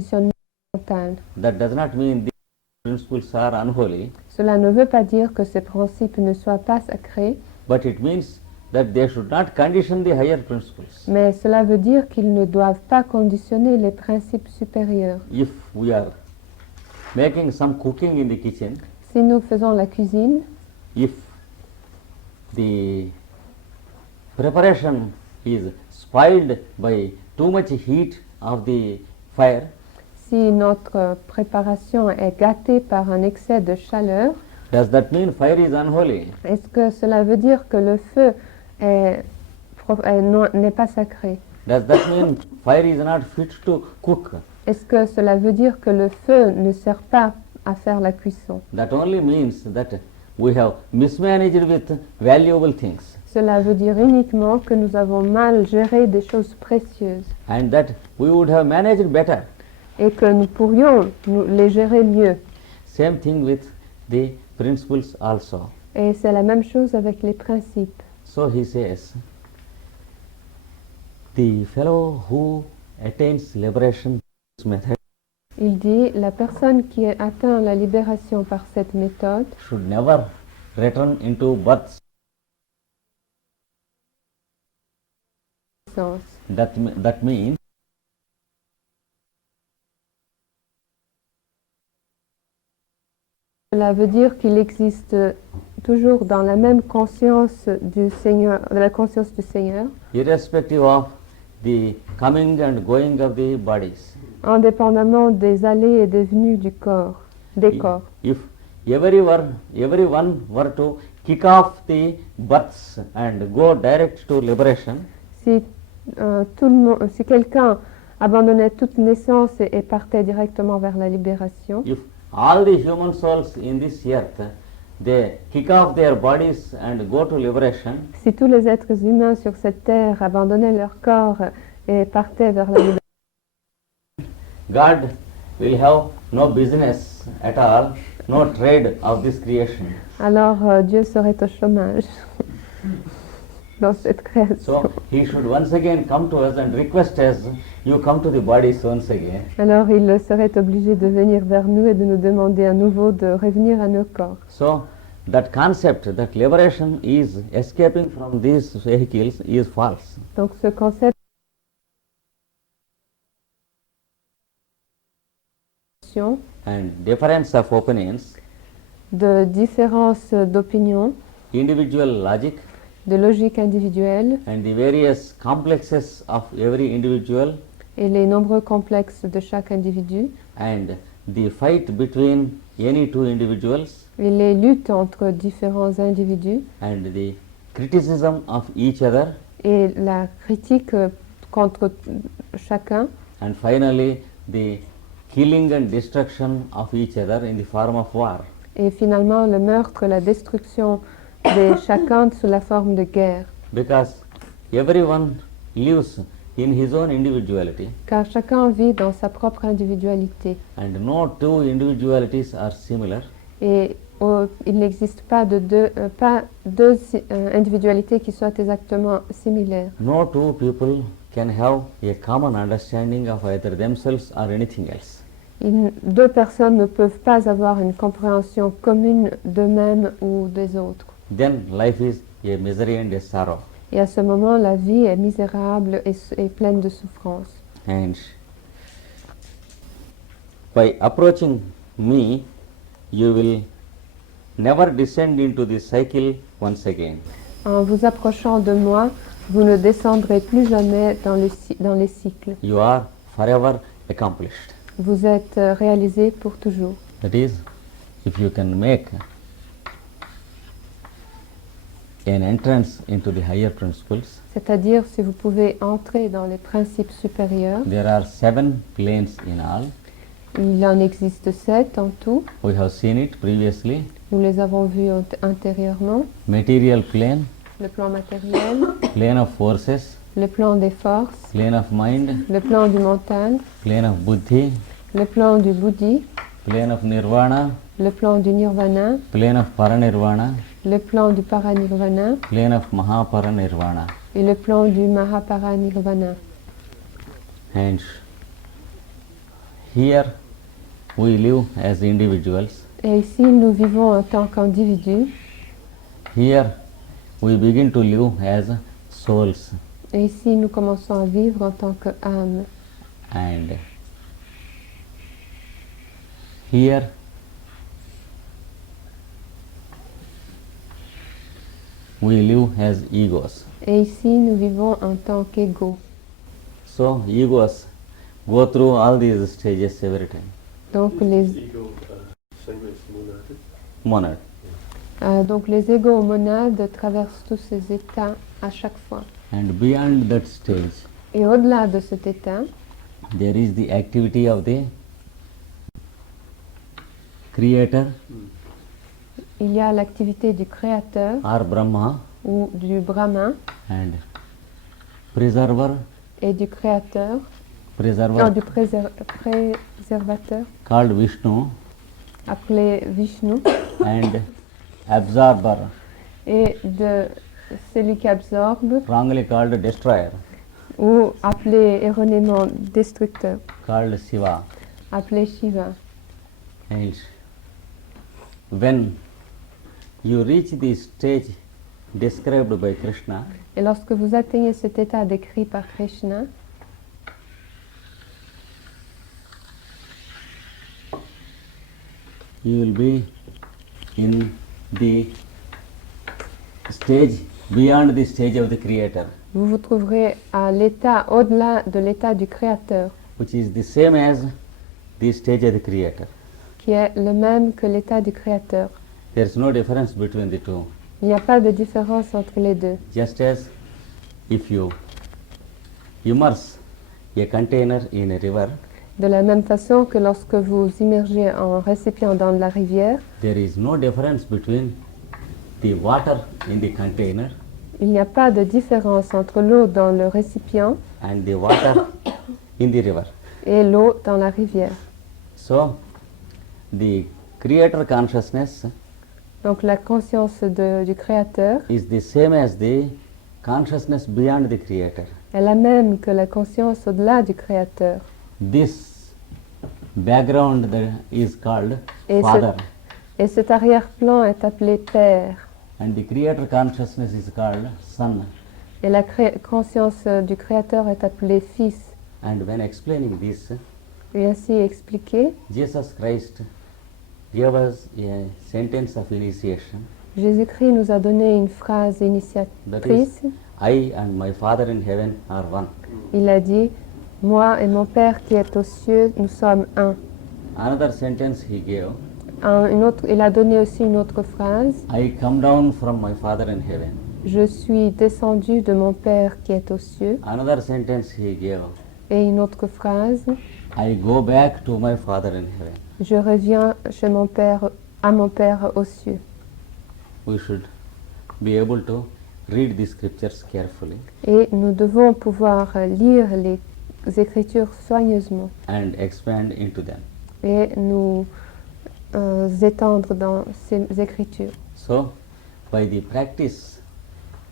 conditionnement mental. That does not mean these principles are unholy, Cela ne veut pas dire que ces principes ne soient pas sacrés, but it means that they should not condition the higher principles. mais cela veut dire qu'ils ne doivent pas conditionner les principes supérieurs. If we are making some cooking in the kitchen, Si nous faisons la cuisine, if the preparation is spoiled by too much heat of the fire, si notre préparation est gâtée par un excès de chaleur, does that mean fire is unholy? est-ce que cela veut dire que le feu n'est pas sacré? Does that mean fire is not fit to cook? Est-ce que cela veut dire que le feu ne sert pas à faire la cuisson? That only means that we have mismanaged with valuable things, Cela veut dire uniquement que nous avons mal géré des choses précieuses and that we would have managed better. et que nous pourrions les gérer mieux. Same thing with the principles also. Et c'est la même chose avec les principes. So he says, the fellow who attains liberation by this method Il dit, la personne qui atteint la libération par cette méthode should never return into births. That means Cela veut dire qu'il existe toujours dans la même conscience du Seigneur, de la conscience du Seigneur, irrespective of the coming and going of the bodies. indépendamment des allées et des venues du corps, des corps. If everyone were to kick off the births and go direct to liberation, Si, si quelqu'un abandonnait toute naissance et partait directement vers la libération, if all the human souls in this earth, they kick off their bodies and go to liberation, si tous les êtres humains sur cette terre abandonnaient leur corps et partaient vers la libération, God will have no business at all, no trade of this creation. alors Dieu serait au chômage dans cette création. So he should once again come to us and request us, you come to the bodies once again. Alors il serait obligé de venir vers nous et de nous demander à nouveau de revenir à nos corps. So that concept that liberation is escaping from these vehicles is false. Donc ce concept And difference of opinions, de différence d'opinion, individual logic, de logique individuelle and the various complexes of every individual, et les nombreux complexes de chaque individu and the fight between any two individuals, et les luttes entre différents individus and the criticism of each other, et la critique contre chacun, and finally the killing and destruction of each other in the form of war. et finalement le meurtre, la destruction de chacun sous la forme de guerre. Because everyone lives in his own individuality, Car chacun vit dans sa propre individualité and no two individualities are similar, et il n'existe pas deux individualités qui soient exactement similaires. no two people can have a common understanding of either themselves or anything else. Deux personnes ne peuvent pas avoir une compréhension commune d'eux-mêmes ou des autres. Then life is a misery and a sorrow. Et à ce moment, la vie est misérable et pleine de souffrance. And by approaching me, you will never descend into this cycle once again. En vous approchant de moi, vous ne descendrez plus jamais dans les cycles. You are forever accomplished. Vous êtes réalisé pour toujours. That is, if you can make an entrance into the higher principles, C'est-à-dire, si vous pouvez entrer dans les principes supérieurs, there are 7 planes in all. il en existe 7 en tout. We have seen it previously. Nous les avons vus antérieurement. Material plane, Le plan matériel, plane of forces, le plan des forces, plane of mind, le plan du mental, plane of buddhi, le plan du buddhi, plane of nirvana, le plan du nirvana, plane of paranirvana, le plan du paranirvana plane of mahaparanirvana. et le plan du mahaparanirvana. And Here we live as individuals. Et ici, nous vivons en tant qu'individus. Here we begin to live as souls. Et ici, nous commençons à vivre en tant qu'âme. And here we live as egos. Et ici, nous vivons en tant qu'égaux. So egos go through all these stages every time. Donc les, Ego, same as monad. Monad. donc les égaux monades traversent tous ces états à chaque fois. And beyond that stage, Et au-delà de cet état, there is the activity of the creator il y a l'activité du créateur or Brahma ou du brahman and preserver, et du créateur, preserver non, du préservateur, called Vishnu appelé Vishnu, and absorber, et de celui qui absorbe, wrongly called destroyer, ou appelé erronément destructeur, called Shiva. appelé Shiva. And when you reach the stage described by Krishna, Et lorsque vous atteignez cet état décrit par Krishna, you will be in the stage beyond the stage of the creator, vous vous trouverez à l'état au-delà de l'état du créateur, which is the same as the stage of the creator. qui est le même que l'état du créateur. There is no difference between the two. Il n'y a pas de différence entre les deux. Just as if you immerse a container in a river, De la même façon que lorsque vous immergez un récipient dans la rivière, there is no difference between the water in the container il n'y a pas de différence entre l'eau dans le récipient and the water in the river. et l'eau dans la rivière. So, the creator consciousness Donc la conscience du créateur is the same as the consciousness beyond the creator. est la même que la conscience au-delà du créateur. This background that is called Et, Father, et cet arrière-plan est appelé Père. and the creator consciousness is called Son. Et la conscience du créateur est appelée Fils. And when explaining this, Et ainsi expliqué, Jesus Christ gave us a sentence of initiation. Jésus-Christ nous a donné une phrase That initiatrice. is, I and my Father in heaven are one. Il a dit, moi et mon Père qui est aux cieux, nous sommes un. Another sentence he gave, Il a donné aussi une autre phrase. I come down from my Father in heaven. Je suis descendu de mon Père qui est aux cieux. Another sentence he gave, Et une autre phrase. I go back to my Father in heaven. Je reviens chez mon Père, à mon Père aux cieux. We should be able to read the scriptures carefully Et nous devons pouvoir lire les Écritures soigneusement and expand into them. et nous étendre dans ces Écritures. So, by the practice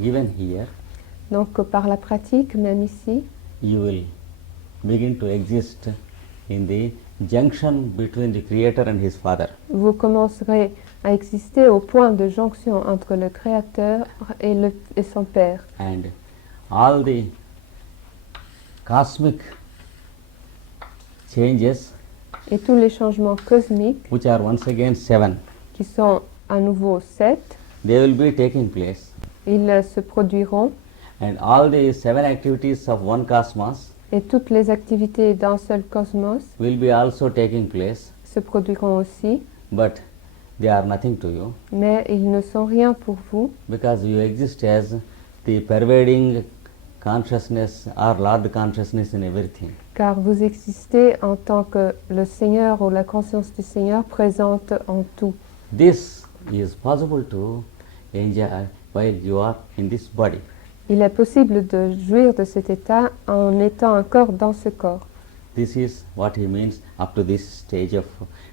given here, Donc par la pratique, même ici, you will begin to exist in the junction between the Creator and His Father. vous commencerez à exister au point de jonction entre le Créateur et son Père. And all the cosmic changes, Et tous les changements cosmiques, which are once again 7, qui sont à nouveau 7, they will be taking place. ils se produiront. And all the 7 activities of one cosmos Et toutes les activités d'un seul cosmos will be also taking place, se produiront aussi, but they are nothing to you, mais ils ne sont rien pour vous, because you exist as the pervading consciousness or Lord consciousness in everything. car vous existez en tant que le Seigneur ou la conscience du Seigneur présente en tout. This is possible to enjoy while you are in this body. Il est possible de jouir de cet état en étant encore dans ce corps. This is what he means up to this stage of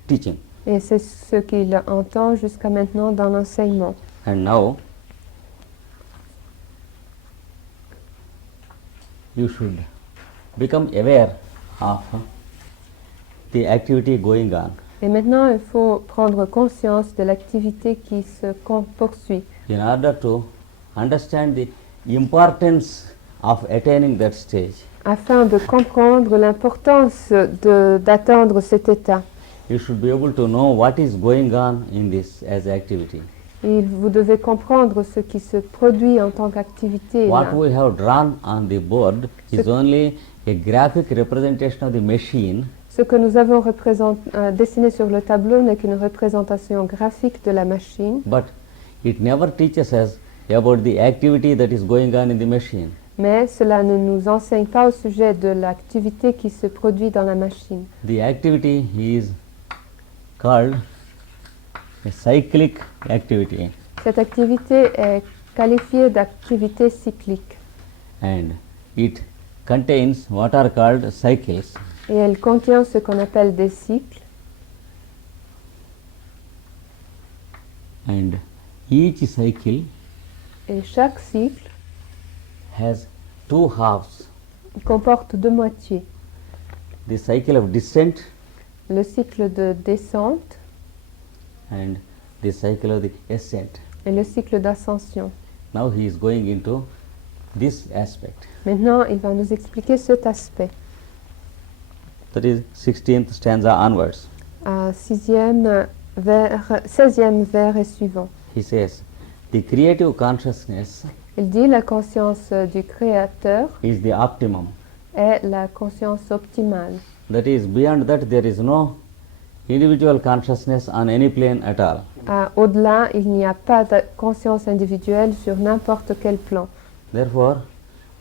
teaching. Et c'est ce qu'il entend jusqu'à maintenant dans l'enseignement. And now, you should become aware of the activity going on. Et maintenant, il faut prendre conscience de l'activité qui se poursuit. In order to understand the importance of attaining that stage, Afin de comprendre l'importance d'atteindre cet état, you should be able to know what is going on in this as activity. vous devez comprendre ce qui se produit en tant qu'activité. What là. we have drawn on the board is only a graphic representation of the machine, Ce que nous avons dessiné sur le tableau n'est qu'une représentation graphique de la machine, but it never teaches us about the activity that is going on in the machine. mais cela ne nous enseigne pas au sujet de l'activité qui se produit dans la machine. The activity is called a cyclic activity, Cette activité est qualifiée d'activité cyclique and it contains what are called cycles, et elle contient ce qu'on appelle des cycles. and each cycle Et chaque cycle has two halves: comporte deux moitiés. the cycle of descent Le cycle de descente and the cycle of the ascent. et le cycle d'ascension. Now he is going into this aspect. Maintenant, il va nous expliquer cet aspect. That is 16th stanza onwards. À 16e vers et suivant. He says, the creative consciousness Il dit la conscience du créateur is the optimum. est la conscience optimale. That is, beyond that there is no individual consciousness on any plane at all. Au-delà, il n'y a pas de conscience individuelle sur n'importe quel plan. Therefore,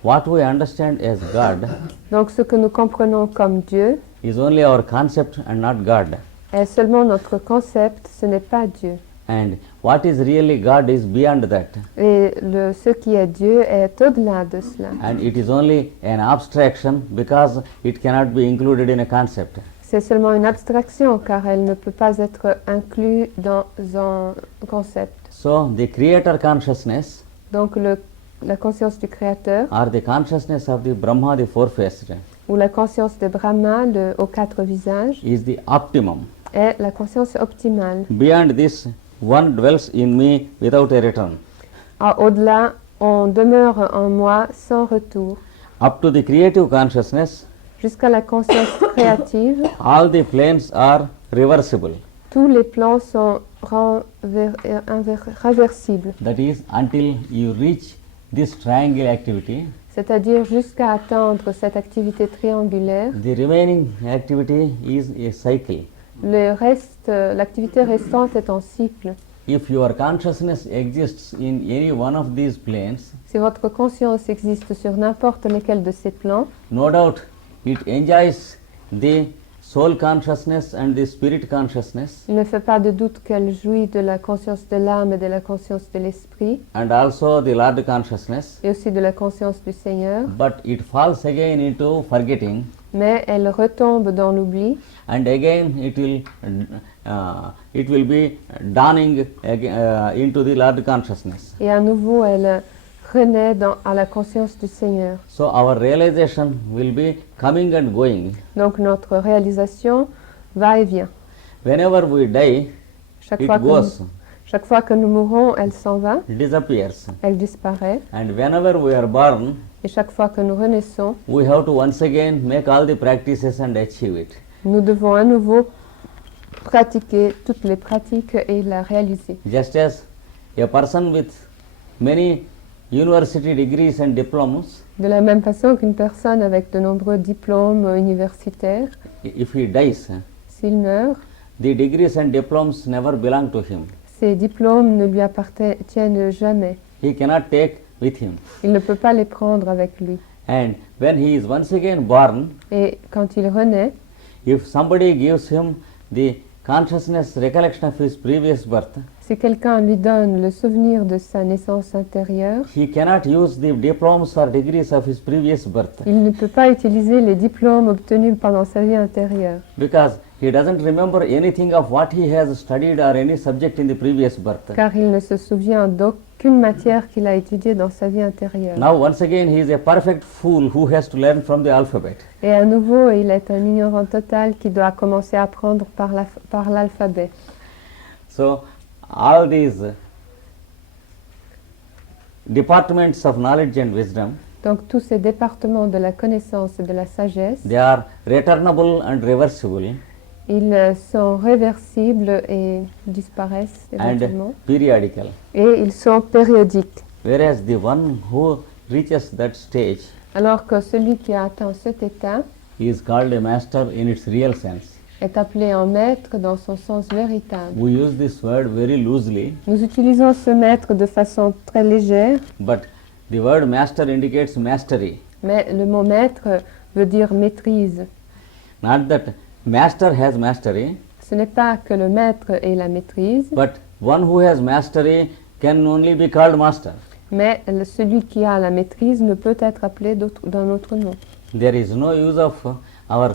what we understand as God Donc ce que nous comprenons comme Dieu is only our concept and not God. est seulement notre concept, ce n'est pas Dieu. And what is really God is beyond that. Et ce qui est Dieu est au-delà de cela. And it is only an abstraction because it cannot be included in a concept. C'est seulement une abstraction car elle ne peut pas être inclue dans un concept. So, the creator consciousness Donc la conscience du créateur or the consciousness of the Brahma, the four-faced, ou la conscience de Brahma aux quatre visages is the optimum. est la conscience optimale. Beyond this, one dwells in me without a return. Au-delà, on demeure en moi sans retour. Up to the creative consciousness, Jusqu'à la conscience créative, all the planes are reversible. tous les plans sont réversibles. That is, until you reach this triangle activity, C'est-à-dire jusqu'à atteindre cette activité triangulaire, the remaining activity is a cycle. L'activité restante est en cycle. If your consciousness exists in any one of these planes, Si votre conscience existe sur n'importe lequel de ces plans, no doubt it enjoys the soul consciousness and the spirit consciousness, il ne fait pas de doute qu'elle jouit de la conscience de l'âme et de la conscience de l'esprit, and also the Lord consciousness, et aussi de la conscience du Seigneur, but it falls again into forgetting, mais elle retombe dans l'oubli, and again it will be dawning into the Lord consciousness. et à nouveau elle renaît à la conscience du Seigneur. So our realization will be coming and going. Donc notre réalisation va et vient. Whenever we die, Chaque it fois, goes, chaque fois que nous mourons, elle s'en va, disappears. elle disparaît. And whenever we are born, Et chaque fois que nous renaissons, we have to once again make all the practices and achieve it. nous devons à nouveau pratiquer toutes les pratiques et la réaliser. Just as a person with many university degrees and diplomas, De la même façon qu'une personne avec de nombreux diplômes universitaires, if he dies, s'il meurt, the degrees and diplomas never belong to him. ces diplômes ne lui appartiennent jamais. He cannot take with him. Il ne peut pas les prendre avec lui. And when he is once again born, Et quand il renaît, if somebody gives him the consciousness recollection of his previous birth, si quelqu'un lui donne le souvenir de sa naissance intérieure, he cannot use the diplomas or degrees of his previous birth il ne peut pas utiliser les diplômes obtenus pendant sa vie antérieure. because he doesn't remember anything of what he has studied or any subject in the previous birth. Car il ne se souvient qu'une matière qu'il a étudiée dans sa vie intérieure. Now once again he is a perfect fool who has to learn from the alphabet. Et à nouveau, il est un ignorant total qui doit commencer à apprendre par l'alphabet. So all these departments of knowledge and wisdom, Donc tous ces départements de la connaissance et de la sagesse, they are returnable and reversible ils sont réversibles et disparaissent and éventuellement. periodical. Et ils sont périodiques. Whereas the one who reaches that stage Alors que celui qui a atteint cet état is called a master in its real sense. est appelé un maître dans son sens véritable. We use this word very loosely, Nous utilisons ce maître de façon très légère, but the word master indicates mastery. mais le mot maître veut dire maîtrise. Not that master has mastery, Ce n'est pas que le maître ait la maîtrise, but one who has mastery can only be called master. mais celui qui a la maîtrise ne peut être appelé d'un autre nom. There is no use of our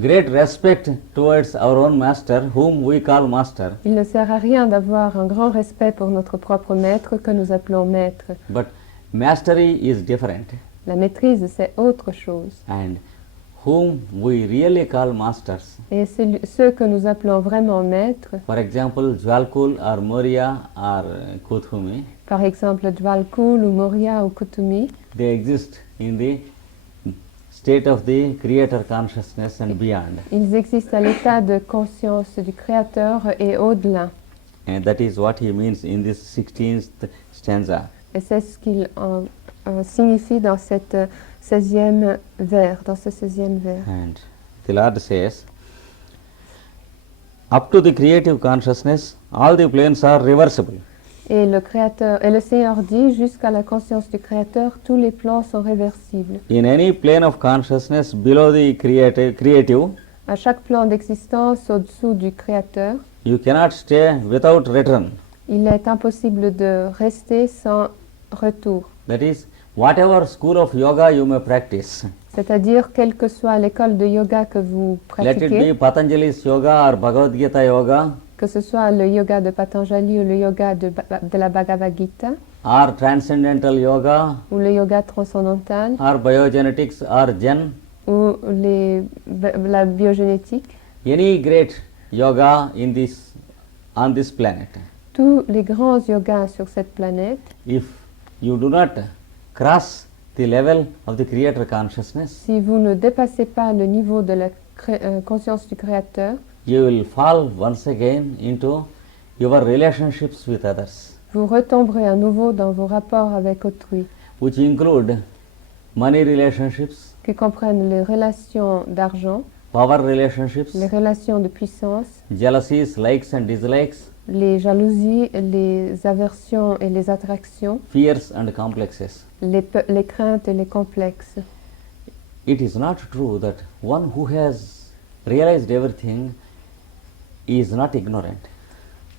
great respect towards our own master, whom we call master, Il ne sert à rien d'avoir un grand respect pour notre propre maître que nous appelons maître. but mastery is different. La maîtrise, c'est autre chose. And whom we really call masters, Et ceux que nous appelons vraiment maîtres, for example, Jwalkul or Moria or Kuthumi, par exemple Dvalkul ou Moria ou Kutumi, they exist in the state of the creator consciousness and beyond. ils existent à l'état de conscience du Créateur et au-delà. And that is what he means in this 16th stanza. Et c'est ce qu'il signifie dans cette 16e vers, dans ce 16e vers. And the Lord says, up to the creative consciousness, all the planes are reversible. Et le Seigneur dit, jusqu'à la conscience du Créateur, tous les plans sont réversibles. In any plane of consciousness below the creative, À chaque plan d'existence au-dessous du Créateur, you cannot stay without return. il est impossible de rester sans retour. That is, whatever school of yoga you may practice, C'est-à-dire, quelle que soit l'école de yoga que vous let it be pratiquez, Patanjali's yoga or Bhagavad Gita yoga que ce soit le yoga de Patanjali ou le yoga de la Bhagavad Gita, or transcendental yoga ou le yoga transcendantal, or biogenetics or Zen, ou la biogénétique, any great yoga on this planet, tous les grands yogas sur cette planète, if you do not cross the level of the creator consciousness, si vous ne dépassez pas le niveau de la conscience du Créateur, you will fall once again into your relationships with others, vous retomberez à nouveau dans vos rapports avec autrui, which include money relationships, qui comprennent les relations d'argent, power relationships, les relations de puissance, jealousies, likes and dislikes, les jalousies, les aversions et les attractions, fears and complexes. les craintes et les complexes. It is not true that one who has realized everything is not ignorant.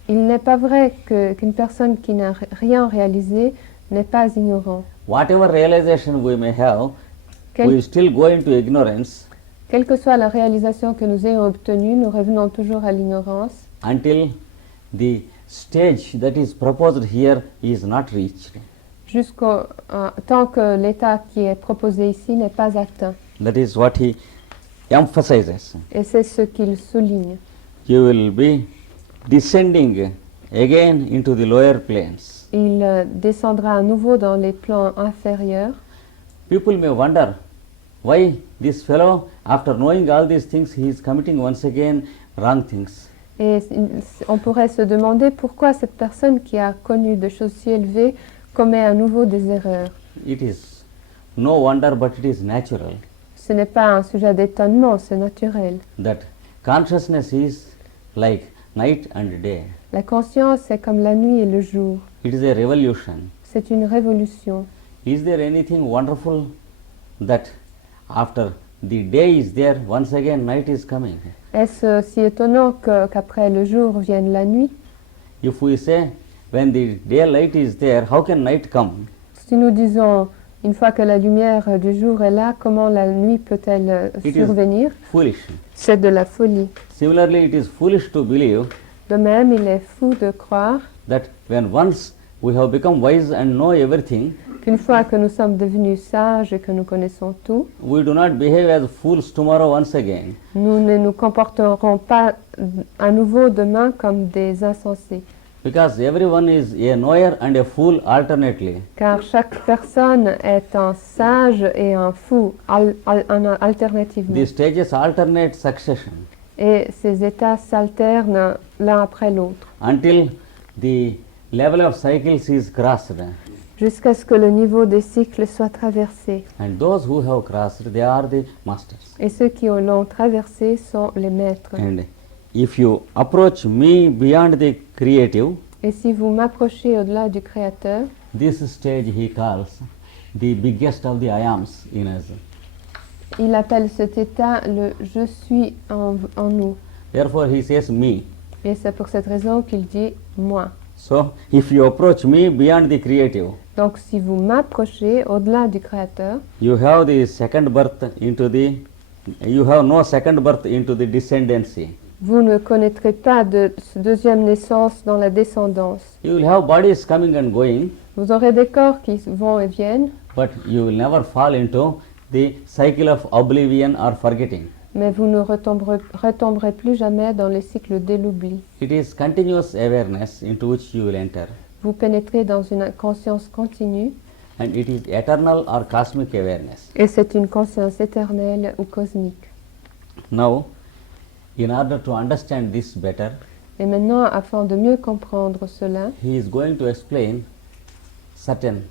Il n'est pas vrai qu'une personne qui n'a rien réalisé n'est pas ignorant. Whatever realization we may have, Quel- we still go into ignorance Quelle que soit la réalisation que nous ayons obtenue, nous revenons toujours à l'ignorance until the stage that is proposed here is not reached. jusqu'au tant que l'état qui est proposé ici n'est pas atteint. That is what he emphasizes. Et c'est ce qu'il souligne. You will be descending again into the lower planes. Il descendra à nouveau dans les plans inférieurs. People may wonder why this fellow, after knowing all these things, he is committing once again wrong things. Et on pourrait se demander pourquoi cette personne qui a connu des choses si élevées commet à nouveau des erreurs. It is no wonder, but it is natural Ce n'est pas un sujet d'étonnement, c'est naturel. that consciousness is like night and day. La conscience est comme la nuit et le jour. It is a revolution. C'est une révolution. Is there anything wonderful that after the day is there, once again night is coming? Est-ce si étonnant qu'après le jour vienne la nuit? If we say when the daylight is there, how can night come? Si nous disons, une fois que la lumière du jour est là, comment la nuit peut-elle It is survenir? foolish. C'est de la folie. Similarly, it is foolish to believe De même, il est fou de croire that when once we have become wise and know everything, qu'une fois que nous sommes devenus sages et que nous connaissons tout, we do not behave as fools tomorrow once again. nous ne nous comporterons pas à nouveau demain comme des insensés. Because everyone is a knower and a fool alternately. Car chaque personne est un sage et un fou alternativement. The stages alternate succession Et ces états s'alternent l'un après l'autre, until the level of cycles is crossed. jusqu'à ce que le niveau des cycles soit traversé. And those who have crossed, they are the masters. Et ceux qui l'ont traversé sont les maîtres. And if you approach me beyond the creative, Et si vous m'approchez au-delà du Créateur, this stage he calls the biggest of the I ams in us. il appelle cet état le « je suis en nous Therefore he says me. ». Et c'est pour cette raison qu'il dit « moi ». So if you approach me beyond the creative, Donc si vous m'approchez au-delà du Créateur, you have the second birth into the, you have no second birth into the descendancy. vous ne connaîtrez pas de deuxième naissance dans la descendance. You will have bodies coming and going, Vous aurez des corps qui vont et viennent, but you will never fall into the cycle of oblivion or forgetting. mais vous ne retomberez plus jamais dans les cycles de l'oubli. It is continuous awareness into which you will enter, Vous pénétrez dans une conscience continue, and it is eternal or cosmic awareness. et c'est une conscience éternelle ou cosmique. Now, in order to understand this better, Et maintenant, afin de mieux comprendre cela, he is going to explain certain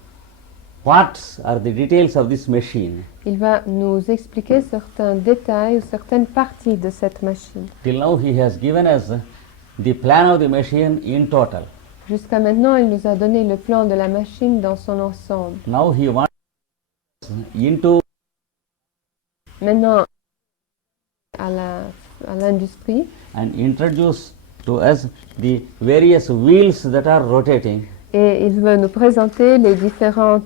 parts or the details of this machine. il va nous expliquer certains détails ou certaines parties de cette machine. Till now he has given us the plan of the machine in total. Jusqu'à maintenant, il nous a donné le plan de la machine dans son ensemble. Now he wants into Maintenant, à l'industrie, and introduce to us the various wheels that are rotating, et il veut nous présenter les différents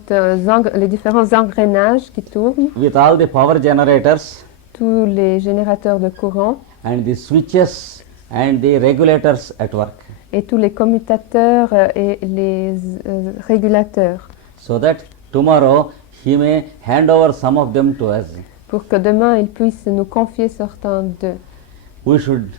engrenages qui tournent, with all the power generators tous les générateurs de courant and the switches and the regulators at work, et tous les commutateurs et les régulateurs, so that tomorrow he may hand over some of them to us. pour que demain il puisse nous confier certains d'eux. We should